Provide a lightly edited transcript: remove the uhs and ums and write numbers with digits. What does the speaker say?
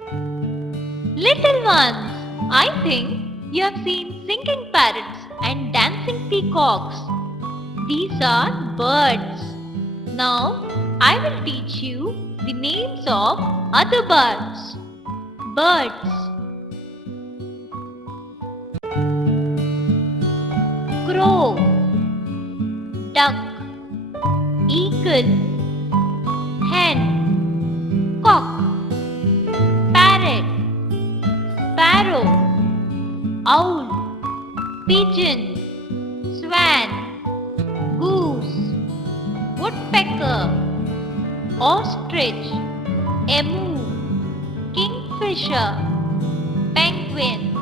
Little ones, I think you have seen singing parrots and dancing peacocks. These are birds. Now I will teach you the names of other birds. Birds: crow, duck, eagle, hen, cock, parrot, sparrow, owl, pigeon, swan, goose, woodpecker, ostrich, emu, kingfisher, penguin,